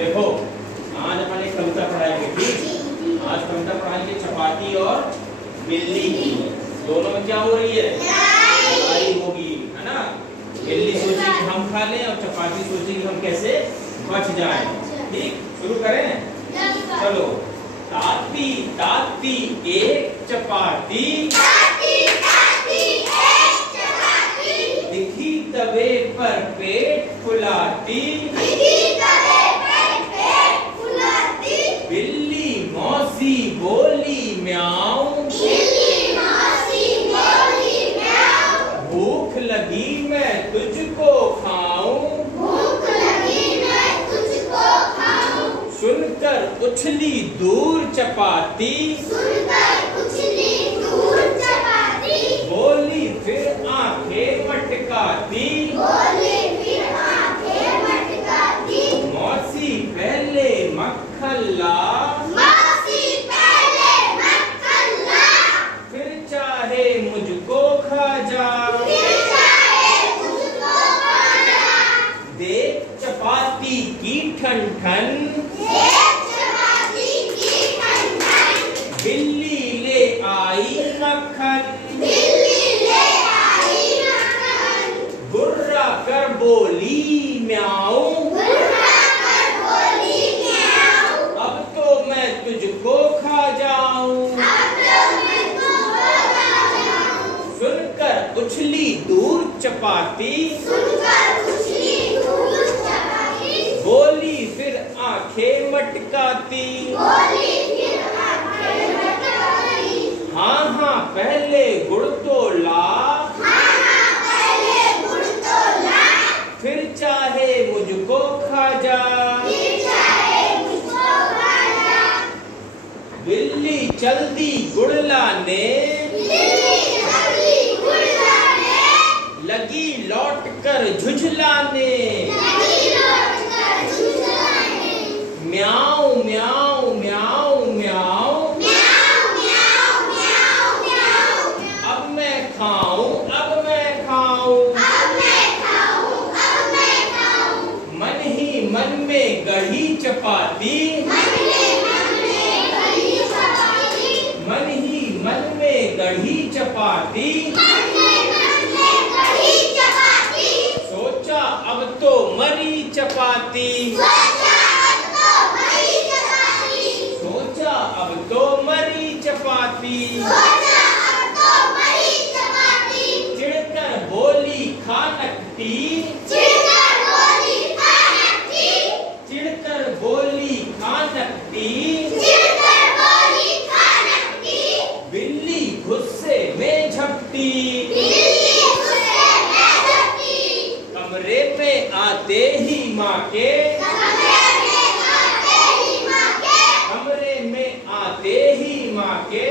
देखो आज अपन एक कविता पढ़ाएंगे, ठीक। आज कविता पढ़ाएंगे चपाती और बिल्ली की। दोनों में क्या हो रही है? लड़ाई होगी, है ना। बिल्ली सोचेगी हम खा लें और चपाती सोचेगी हम कैसे बच जाएं। ठीक, शुरू करें। चलो। ताती ताती एक चपाती, दिखी तवे पर पेट फुलाती, बिल्ली मौसी बोली म्याऊं, भूख लगी मैं तुझको खाऊं, सुनकर उछली दूर चपाती, बोली फिर आंखें मटकाती, मौसी पहले मक्खन ला, फिर चाहे मुझको खा जा, देख चपाती की ठन ठन, बिल्ली ले आई मक्खन, गुर्रा कर बोली म्याऊं, अब तो मैं तुझको खा जाऊं, सुनकर उछली दूर चपाती, बोली फिर आंखें मटकाती, हाँ हाँ पहले गुड़ तो ला, फिर चाहे मुझको खा जा, बिल्ली चल दी गुड़ लाने, लगी लौट कर झुझलाने, म्याऊं म्याऊं म्याऊं म्याऊं, अब मैं खाऊं, अब मैं खाऊं, मन ही मन में गढ़ी चपाती, मन ही मन में गढ़ी चपाती, सोचा अब तो मरी चपाती, सोचा अब तो मरी चपाती, चिढ़कर बोली खा नकटी, चिढ़कर बोली खा नकटी, बिल्ली गुस्से में झपटी, कमरे में आते ही माँ के, कमरे में आते ही माँ के,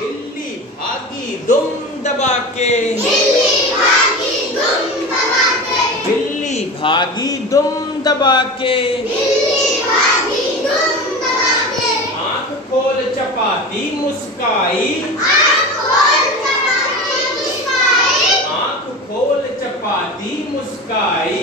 बिल्ली भागी दुम दबा के, बिल्ली भागी दुम दबा के, आँख खोल चपाती मुस्काई, आँख खोल चपाती मुस्काई,